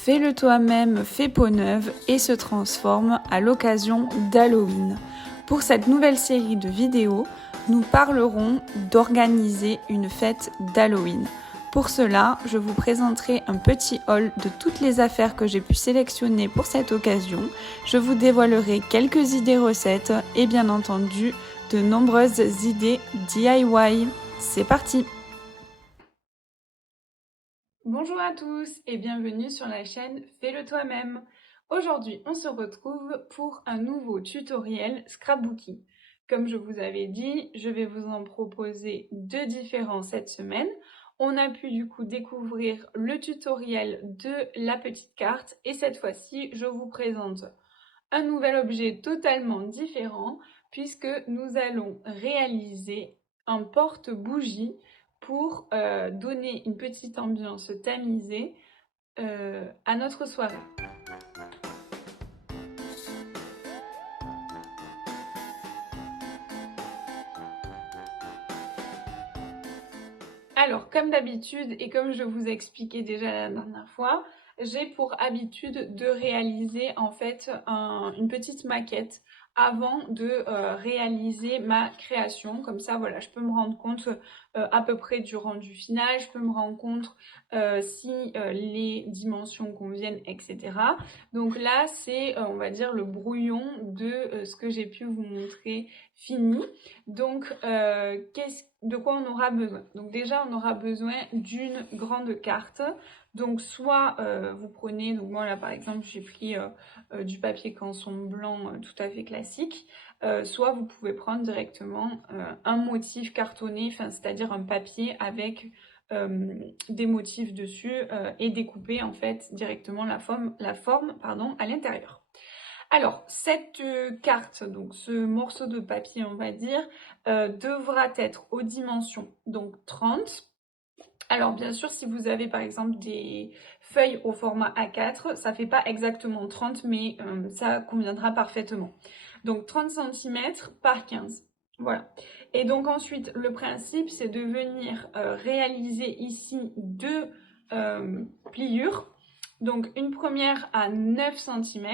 Fais-le toi-même, fait peau neuve et se transforme à l'occasion d'Halloween. Pour cette nouvelle série de vidéos, nous parlerons d'organiser une fête d'Halloween. Pour cela, je vous présenterai un petit haul de toutes les affaires que j'ai pu sélectionner pour cette occasion. Je vous dévoilerai quelques idées recettes et bien entendu de nombreuses idées DIY. C'est parti! Bonjour à tous et bienvenue sur la chaîne Fais-le toi-même. Aujourd'hui, on se retrouve pour un nouveau tutoriel scrapbooking. Comme je vous avais dit, je vais vous en proposer deux différents cette semaine. On a pu du coup découvrir le tutoriel de la petite carte et cette fois-ci, je vous présente un nouvel objet totalement différent puisque nous allons réaliser un porte-bougie pour donner une petite ambiance tamisée à notre soirée. Alors, comme d'habitude et comme je vous ai expliqué déjà la dernière fois, j'ai pour habitude de réaliser en fait une petite maquette avant de réaliser ma création. Comme ça, voilà, je peux me rendre compte à peu près du rendu final, je peux me rendre compte si les dimensions conviennent, etc. Donc là, c'est, on va dire, le brouillon de ce que j'ai pu vous montrer fini. Donc, de quoi on aura besoin? Donc déjà, on aura besoin d'une grande carte. Donc soit vous prenez, donc moi là par exemple j'ai pris du papier canson blanc tout à fait classique, soit vous pouvez prendre directement un motif cartonné, c'est-à-dire un papier avec des motifs dessus et découper en fait directement la forme à l'intérieur. Alors, cette carte, donc ce morceau de papier, on va dire, devra être aux dimensions donc 30. Alors, bien sûr, si vous avez par exemple des feuilles au format A4, ça fait pas exactement 30, mais ça conviendra parfaitement. Donc, 30 cm par 15. Voilà. Et donc ensuite, le principe, c'est de venir réaliser ici deux pliures. Donc, une première à 9 cm.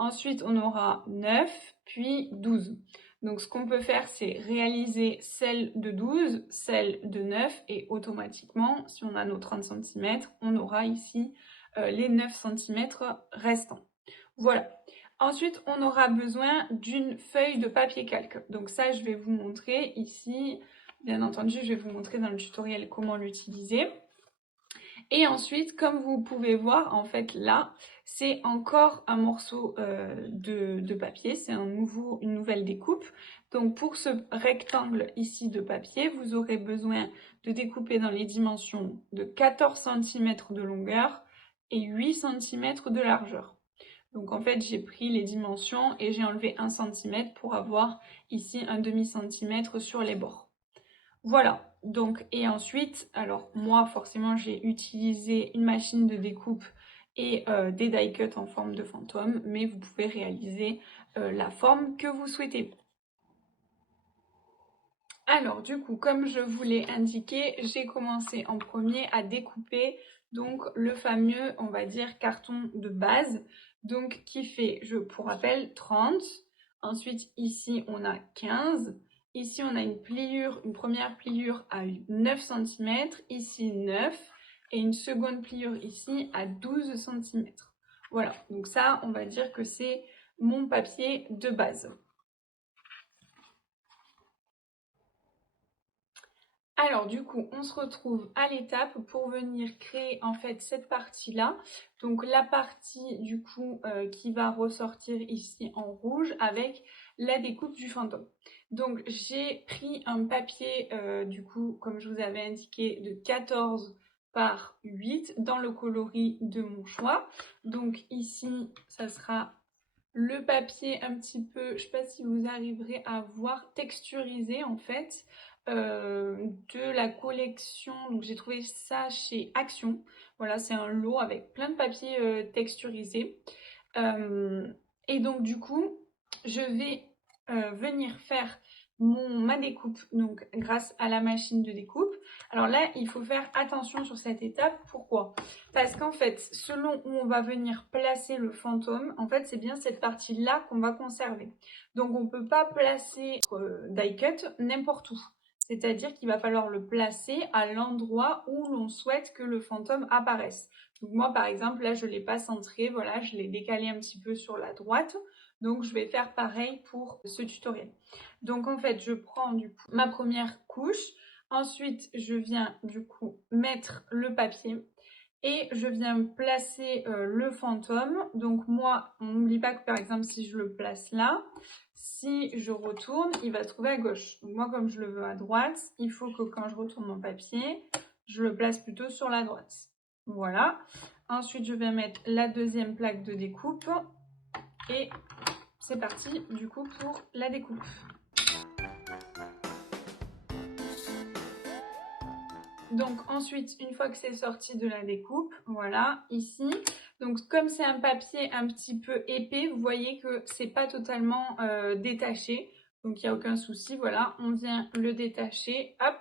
Ensuite, on aura 9, puis 12. Donc, ce qu'on peut faire, c'est réaliser celle de 12, celle de 9, et automatiquement, si on a nos 30 cm, on aura ici les 9 cm restants. Voilà. Ensuite, on aura besoin d'une feuille de papier calque. Donc ça, je vais vous montrer ici. Bien entendu, je vais vous montrer dans le tutoriel comment l'utiliser. Et ensuite, comme vous pouvez voir, en fait, là, c'est encore un morceau de papier, c'est une nouvelle découpe. Donc, pour ce rectangle ici de papier, vous aurez besoin de découper dans les dimensions de 14 cm de longueur et 8 cm de largeur. Donc, en fait, j'ai pris les dimensions et j'ai enlevé 1 cm pour avoir ici un demi-centimètre sur les bords. Voilà, donc et ensuite, alors moi forcément j'ai utilisé une machine de découpe et des die cuts en forme de fantôme, mais vous pouvez réaliser la forme que vous souhaitez. Alors du coup, comme je vous l'ai indiqué, j'ai commencé en premier à découper donc le fameux, on va dire, carton de base, donc qui fait, pour rappel, 30. Ensuite ici on a 15. Ici, on a une pliure, une première pliure à 9 cm, ici 9, et une seconde pliure ici à 12 cm. Voilà, donc ça, on va dire que c'est mon papier de base. Alors du coup, on se retrouve à l'étape pour venir créer en fait cette partie-là. Donc la partie du coup qui va ressortir ici en rouge avec la découpe du fantôme. Donc j'ai pris un papier du coup, comme je vous avais indiqué, de 14 par 8 dans le coloris de mon choix. Donc ici, ça sera le papier un petit peu, je ne sais pas si vous arriverez à voir, texturisé en fait, de la collection. Donc j'ai trouvé ça chez Action. Voilà, c'est un lot avec plein de papiers texturisés. Et donc du coup, je vais venir faire ma découpe, donc grâce à la machine de découpe. Alors là, il faut faire attention sur cette étape. Pourquoi? Parce qu'en fait, selon où on va venir placer le fantôme, en fait, c'est bien cette partie-là qu'on va conserver. Donc on ne peut pas placer die cut n'importe où. C'est-à-dire qu'il va falloir le placer à l'endroit où l'on souhaite que le fantôme apparaisse. Donc moi, par exemple, là, je ne l'ai pas centré, voilà, je l'ai décalé un petit peu sur la droite. Donc je vais faire pareil pour ce tutoriel. Donc en fait, je prends du coup ma première couche. Ensuite, je viens du coup mettre le papier et je viens placer le fantôme. Donc moi, on n'oublie pas que par exemple, si je le place là, si je retourne, il va se trouver à gauche. Donc moi, comme je le veux à droite, il faut que quand je retourne mon papier, je le place plutôt sur la droite. Voilà. Ensuite, je vais mettre la deuxième plaque de découpe et c'est parti du coup pour la découpe. Donc ensuite, une fois que c'est sorti de la découpe, voilà, ici. Donc comme c'est un papier un petit peu épais, vous voyez que c'est pas totalement détaché. Donc il n'y a aucun souci, voilà, on vient le détacher, hop.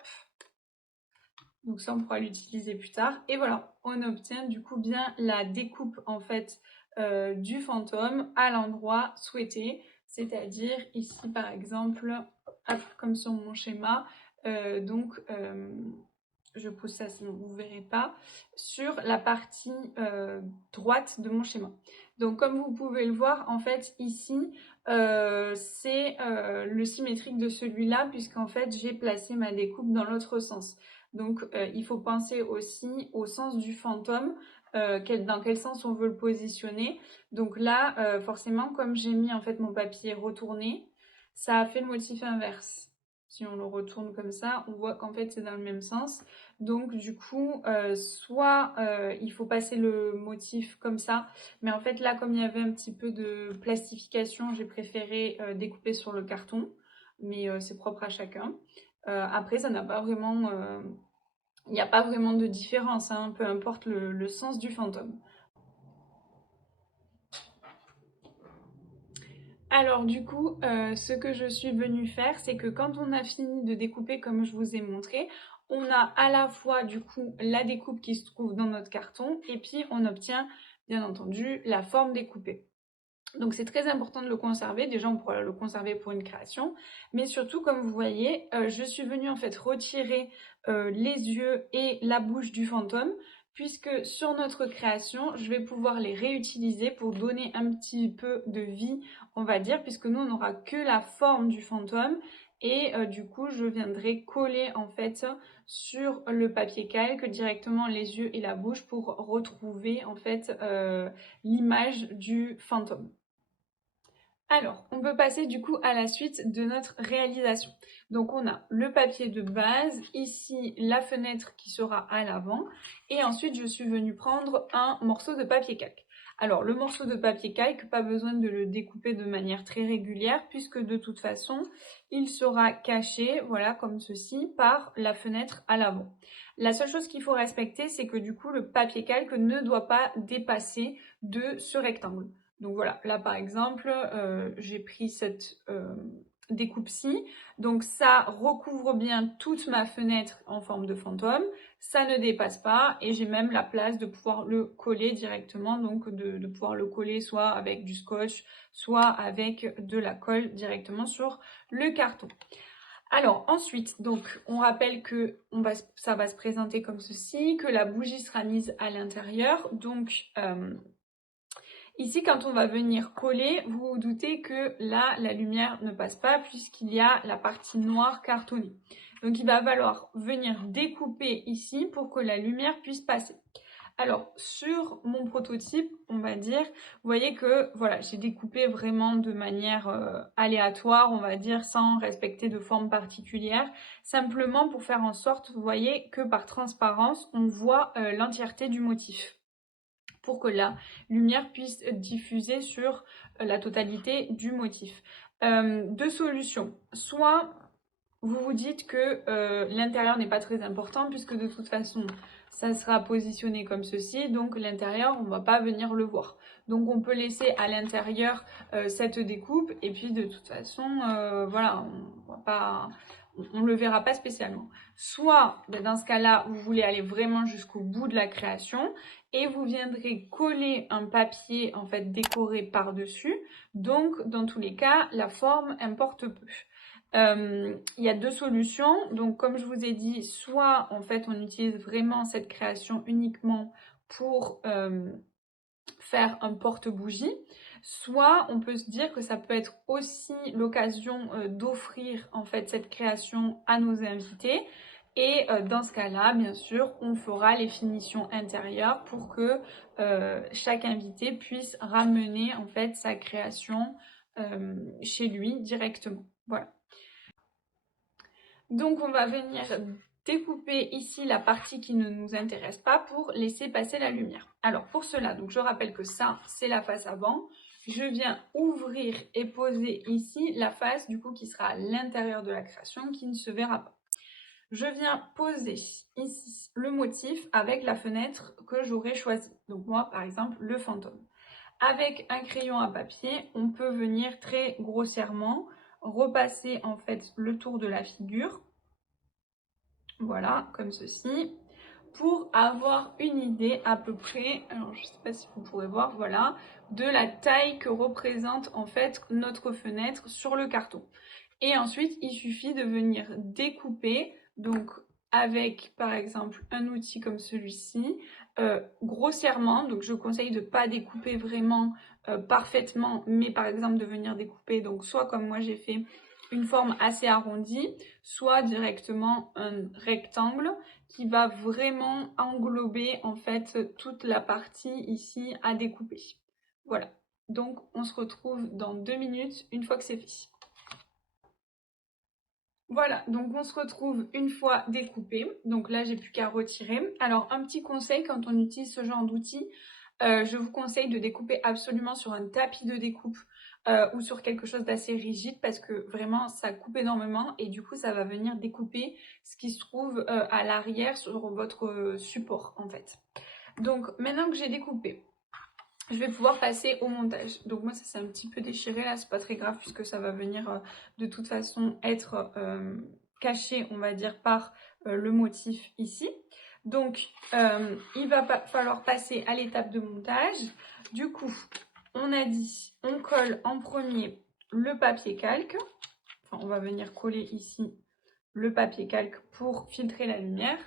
Donc ça, on pourra l'utiliser plus tard. Et voilà, on obtient du coup bien la découpe en fait du fantôme à l'endroit souhaité. C'est-à-dire ici par exemple, hop, comme sur mon schéma, je pousse ça sinon vous ne verrez pas, sur la partie droite de mon schéma. Donc comme vous pouvez le voir, en fait ici, c'est le symétrique de celui-là, puisqu'en fait j'ai placé ma découpe dans l'autre sens. Donc il faut penser aussi au sens du fantôme, dans quel sens on veut le positionner. Donc là, forcément, comme j'ai mis en fait mon papier retourné, ça a fait le motif inverse. Si on le retourne comme ça, on voit qu'en fait c'est dans le même sens. Donc du coup, soit il faut passer le motif comme ça, mais en fait là, comme il y avait un petit peu de plastification, j'ai préféré découper sur le carton, mais c'est propre à chacun. Après, ça n'a pas vraiment... il n'y a pas vraiment de différence, hein, peu importe le sens du fantôme. Alors du coup, ce que je suis venue faire, c'est que quand on a fini de découper comme je vous ai montré, on a à la fois du coup la découpe qui se trouve dans notre carton et puis on obtient bien entendu la forme découpée. Donc c'est très important de le conserver, déjà on pourra le conserver pour une création, mais surtout comme vous voyez, je suis venue en fait retirer les yeux et la bouche du fantôme, puisque sur notre création, je vais pouvoir les réutiliser pour donner un petit peu de vie, on va dire, puisque nous on n'aura que la forme du fantôme, et du coup je viendrai coller en fait sur le papier calque directement les yeux et la bouche pour retrouver en fait l'image du fantôme. Alors, on peut passer du coup à la suite de notre réalisation. Donc on a le papier de base, ici la fenêtre qui sera à l'avant, et ensuite je suis venue prendre un morceau de papier calque. Alors le morceau de papier calque, pas besoin de le découper de manière très régulière, puisque de toute façon, il sera caché, voilà, comme ceci, par la fenêtre à l'avant. La seule chose qu'il faut respecter, c'est que du coup le papier calque ne doit pas dépasser de ce rectangle. Donc voilà, là par exemple, j'ai pris cette découpe-ci. Donc ça recouvre bien toute ma fenêtre en forme de fantôme. Ça ne dépasse pas et j'ai même la place de pouvoir le coller directement. Donc de pouvoir le coller soit avec du scotch, soit avec de la colle directement sur le carton. Alors ensuite, donc on rappelle que ça va se présenter comme ceci, que la bougie sera mise à l'intérieur. Donc ici, quand on va venir coller, vous vous doutez que là, la lumière ne passe pas puisqu'il y a la partie noire cartonnée. Donc, il va falloir venir découper ici pour que la lumière puisse passer. Alors, sur mon prototype, on va dire, vous voyez que voilà, j'ai découpé vraiment de manière aléatoire, on va dire, sans respecter de forme particulière, simplement pour faire en sorte, vous voyez, que par transparence, on voit l'entièreté du motif, pour que la lumière puisse diffuser sur la totalité du motif. Deux solutions. Soit vous vous dites que l'intérieur n'est pas très important puisque de toute façon ça sera positionné comme ceci, donc l'intérieur, on ne va pas venir le voir. Donc on peut laisser à l'intérieur cette découpe, et puis de toute façon, voilà, on ne le verra pas spécialement. Soit, dans ce cas-là, vous voulez aller vraiment jusqu'au bout de la création, et vous viendrez coller un papier en fait décoré par-dessus. Donc, dans tous les cas, la forme importe peu. Il y a deux solutions. Donc, comme je vous ai dit, soit en fait on utilise vraiment cette création uniquement pour faire un porte-bougie, soit on peut se dire que ça peut être aussi l'occasion d'offrir en fait cette création à nos invités. Et dans ce cas-là, bien sûr, on fera les finitions intérieures pour que chaque invité puisse ramener en fait sa création chez lui directement. Voilà. Donc on va venir découper ici la partie qui ne nous intéresse pas pour laisser passer la lumière. Alors pour cela, donc je rappelle que ça, c'est la face avant. Je viens ouvrir et poser ici la face du coup qui sera à l'intérieur de la création, qui ne se verra pas. Je viens poser ici le motif avec la fenêtre que j'aurais choisie. Donc moi, par exemple, le fantôme. Avec un crayon à papier, on peut venir très grossièrement repasser en fait le tour de la figure. Voilà, comme ceci. Pour avoir une idée à peu près, alors je ne sais pas si vous pourrez voir, voilà, de la taille que représente en fait notre fenêtre sur le carton. Et ensuite, il suffit de venir découper, donc avec par exemple un outil comme celui-ci, grossièrement. Donc je conseille de ne pas découper vraiment parfaitement, mais par exemple de venir découper, donc soit comme moi j'ai fait, une forme assez arrondie, soit directement un rectangle qui va vraiment englober en fait toute la partie ici à découper. Voilà, donc on se retrouve dans 2 minutes une fois que c'est fait. Voilà, donc on se retrouve une fois découpé. Donc là, j'ai plus qu'à retirer. Alors, un petit conseil quand on utilise ce genre d'outil, je vous conseille de découper absolument sur un tapis de découpe ou sur quelque chose d'assez rigide parce que vraiment, ça coupe énormément et du coup, ça va venir découper ce qui se trouve à l'arrière sur votre support en fait. Donc, maintenant que j'ai découpé, je vais pouvoir passer au montage. Donc moi ça s'est un petit peu déchiré là, c'est pas très grave puisque ça va venir de toute façon être caché, on va dire, par le motif ici. Donc il va falloir passer à l'étape de montage. Du coup, on a dit, on colle en premier le papier calque. Enfin, on va venir coller ici le papier calque pour filtrer la lumière.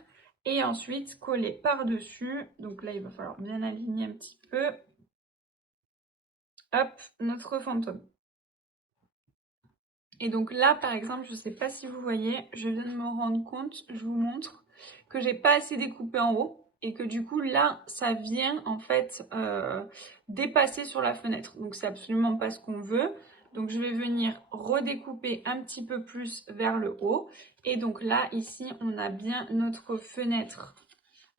Et ensuite coller par-dessus. Donc là, il va falloir bien aligner un petit peu. Hop, notre fantôme. Et donc là, par exemple, je ne sais pas si vous voyez, je viens de me rendre compte, je vous montre, que j'ai pas assez découpé en haut et que du coup, là, ça vient en fait dépasser sur la fenêtre. Donc, c'est absolument pas ce qu'on veut. Donc, je vais venir redécouper un petit peu plus vers le haut. Et donc là, ici, on a bien notre fenêtre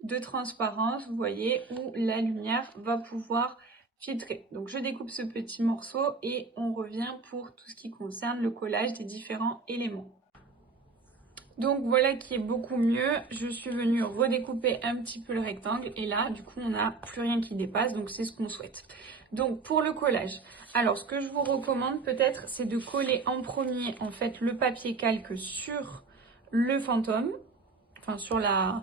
de transparence, vous voyez, où la lumière va pouvoir filtrer. Donc je découpe ce petit morceau et on revient pour tout ce qui concerne le collage des différents éléments. Donc voilà qui est beaucoup mieux. Je suis venue redécouper un petit peu le rectangle et là du coup on n'a plus rien qui dépasse, donc c'est ce qu'on souhaite. Donc pour le collage, alors ce que je vous recommande peut-être c'est de coller en premier en fait le papier calque sur le fantôme, enfin sur la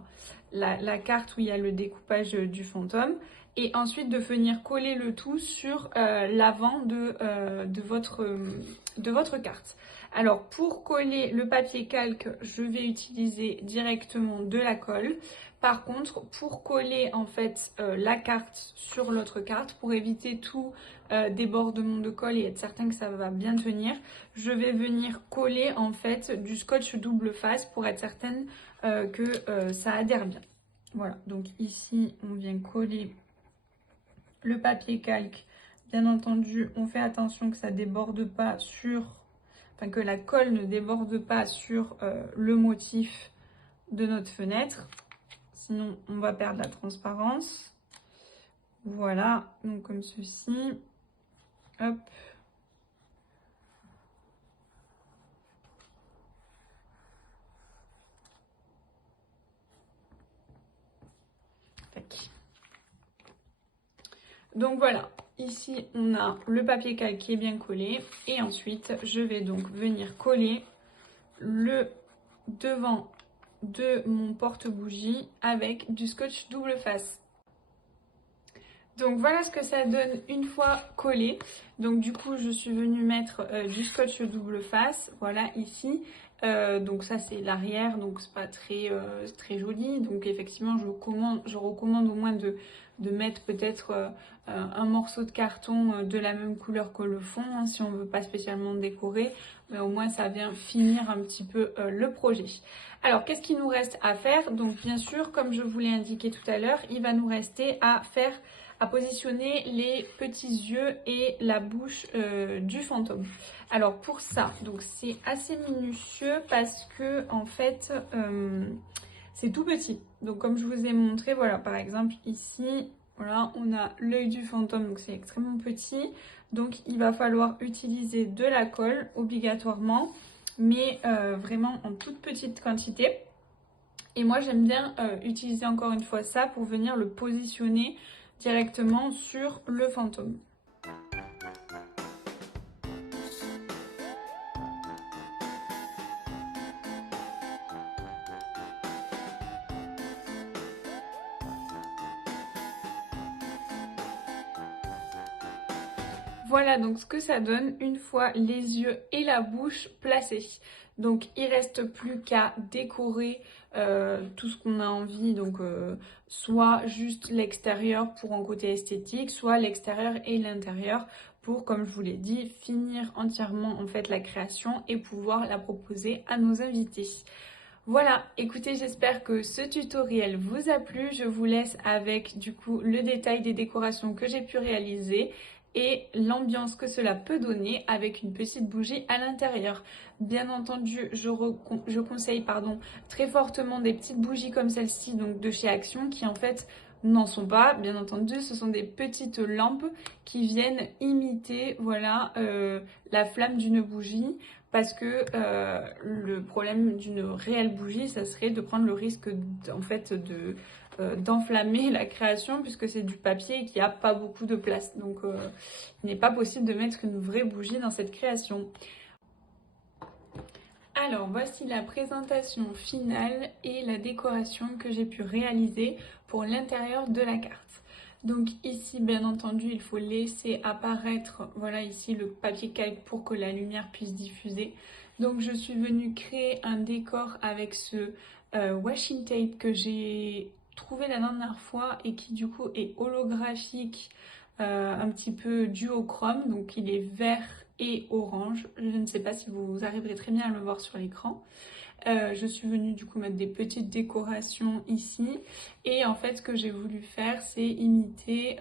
carte où il y a le découpage du fantôme, et ensuite de venir coller le tout sur l'avant de votre carte. Alors pour coller le papier calque, je vais utiliser directement de la colle. Par contre, pour coller en fait la carte sur l'autre carte, pour éviter tout débordement de colle et être certain que ça va bien tenir, je vais venir coller en fait du scotch double face pour être certaine que ça adhère bien. Voilà, donc ici on vient coller le papier calque. Bien entendu, on fait attention que ça déborde pas sur, enfin que la colle ne déborde pas sur le motif de notre fenêtre. Sinon, on va perdre la transparence. Voilà, donc comme ceci. Hop. Donc voilà, ici on a le papier calqué bien collé et ensuite je vais donc venir coller le devant de mon porte-bougie avec du scotch double face. Donc voilà ce que ça donne une fois collé. Donc du coup je suis venue mettre du scotch double face, voilà ici. Donc ça c'est l'arrière, donc c'est pas très joli. Donc effectivement je recommande au moins de mettre peut-être un morceau de carton de la même couleur que le fond, hein, si on veut pas spécialement décorer. Mais au moins ça vient finir un petit peu le projet. Alors qu'est-ce qu'il nous reste à faire? Donc bien sûr, comme je vous l'ai indiqué tout à l'heure, il va nous rester à positionner les petits yeux et la bouche du fantôme. Alors pour ça, donc c'est assez minutieux parce que en fait c'est tout petit. Donc comme je vous ai montré, voilà, par exemple ici, voilà, on a l'œil du fantôme, donc c'est extrêmement petit. Donc il va falloir utiliser de la colle obligatoirement, mais vraiment en toute petite quantité. Et moi j'aime bien utiliser encore une fois ça pour venir le positionner directement sur le fantôme. Voilà donc ce que ça donne une fois les yeux et la bouche placés. Donc il reste plus qu'à décorer tout ce qu'on a envie, donc soit juste l'extérieur pour un côté esthétique, soit l'extérieur et l'intérieur pour, comme je vous l'ai dit, finir entièrement en fait la création et pouvoir la proposer à nos invités. Voilà, écoutez, j'espère que ce tutoriel vous a plu. Je vous laisse avec du coup le détail des décorations que j'ai pu réaliser et l'ambiance que cela peut donner avec une petite bougie à l'intérieur. Bien entendu, je conseille très fortement des petites bougies comme celle-ci, donc de chez Action, qui en fait n'en sont pas. Bien entendu, ce sont des petites lampes qui viennent imiter voilà, la flamme d'une bougie. Parce que le problème d'une réelle bougie, ça serait de prendre le risque en fait d'enflammer la création puisque c'est du papier et qu'il n'y a pas beaucoup de place. Donc il n'est pas possible de mettre une vraie bougie dans cette création. Alors voici la présentation finale et la décoration que j'ai pu réaliser pour l'intérieur de la carte. Donc ici bien entendu il faut laisser apparaître voilà ici le papier calque pour que la lumière puisse diffuser. Donc je suis venue créer un décor avec ce washing tape que j'ai trouvé la dernière fois et qui du coup est holographique, un petit peu duochrome, donc il est vert et orange. Je ne sais pas si vous arriverez très bien à le voir sur l'écran. Je suis venue du coup mettre des petites décorations ici et en fait ce que j'ai voulu faire c'est imiter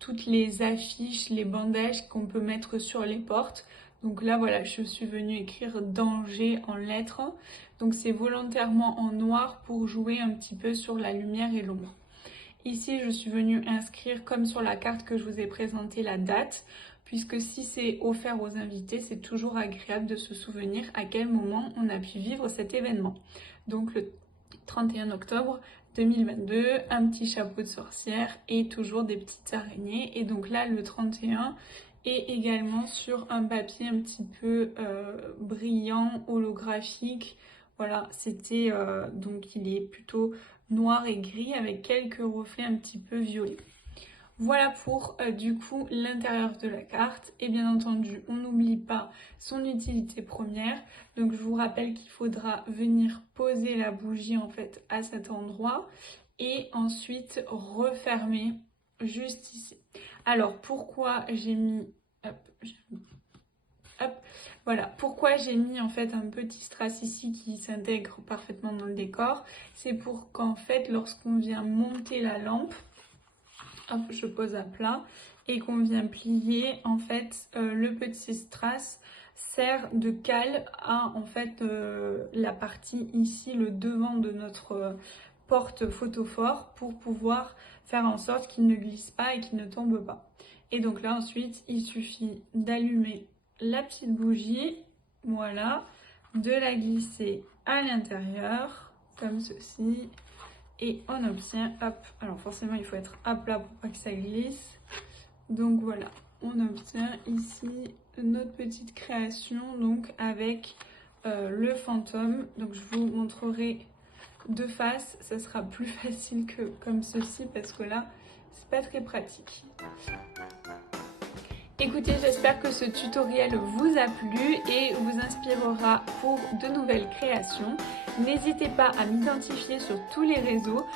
toutes les affiches, les bandages qu'on peut mettre sur les portes. Donc là voilà, je suis venue écrire danger en lettres, donc c'est volontairement en noir pour jouer un petit peu sur la lumière et l'ombre. Ici, je suis venue inscrire, comme sur la carte que je vous ai présentée, la date, puisque si c'est offert aux invités, c'est toujours agréable de se souvenir à quel moment on a pu vivre cet événement. Donc le 31 octobre 2022, un petit chapeau de sorcière et toujours des petites araignées. Et donc là, le 31 est également sur un papier un petit peu brillant, holographique. Voilà, c'était donc il est plutôt noir et gris avec quelques reflets un petit peu violets. Voilà pour du coup l'intérieur de la carte et bien entendu on n'oublie pas son utilité première. Donc je vous rappelle qu'il faudra venir poser la bougie en fait à cet endroit et ensuite refermer juste ici. Alors pourquoi j'ai mis hop, voilà, pourquoi j'ai mis en fait un petit strass ici qui s'intègre parfaitement dans le décor, c'est pour qu'en fait lorsqu'on vient monter la lampe, hop, je pose à plat et qu'on vient plier, en fait le petit strass sert de cale à en fait la partie ici, le devant de notre porte photophore pour pouvoir faire en sorte qu'il ne glisse pas et qu'il ne tombe pas. Et donc là ensuite il suffit d'allumer la petite bougie, voilà, de la glisser à l'intérieur comme ceci et on obtient, hop, alors forcément il faut être à plat pour pas que ça glisse, Donc voilà, on obtient ici notre petite création donc avec le fantôme. Donc je vous montrerai de face, ça sera plus facile que comme ceci parce que là c'est pas très pratique. Écoutez, j'espère que ce tutoriel vous a plu et vous inspirera pour de nouvelles créations. N'hésitez pas à m'identifier sur tous les réseaux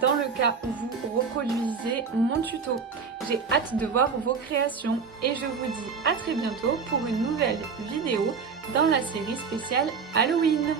dans le cas où vous reproduisez mon tuto. J'ai hâte de voir vos créations et je vous dis à très bientôt pour une nouvelle vidéo dans la série spéciale Halloween.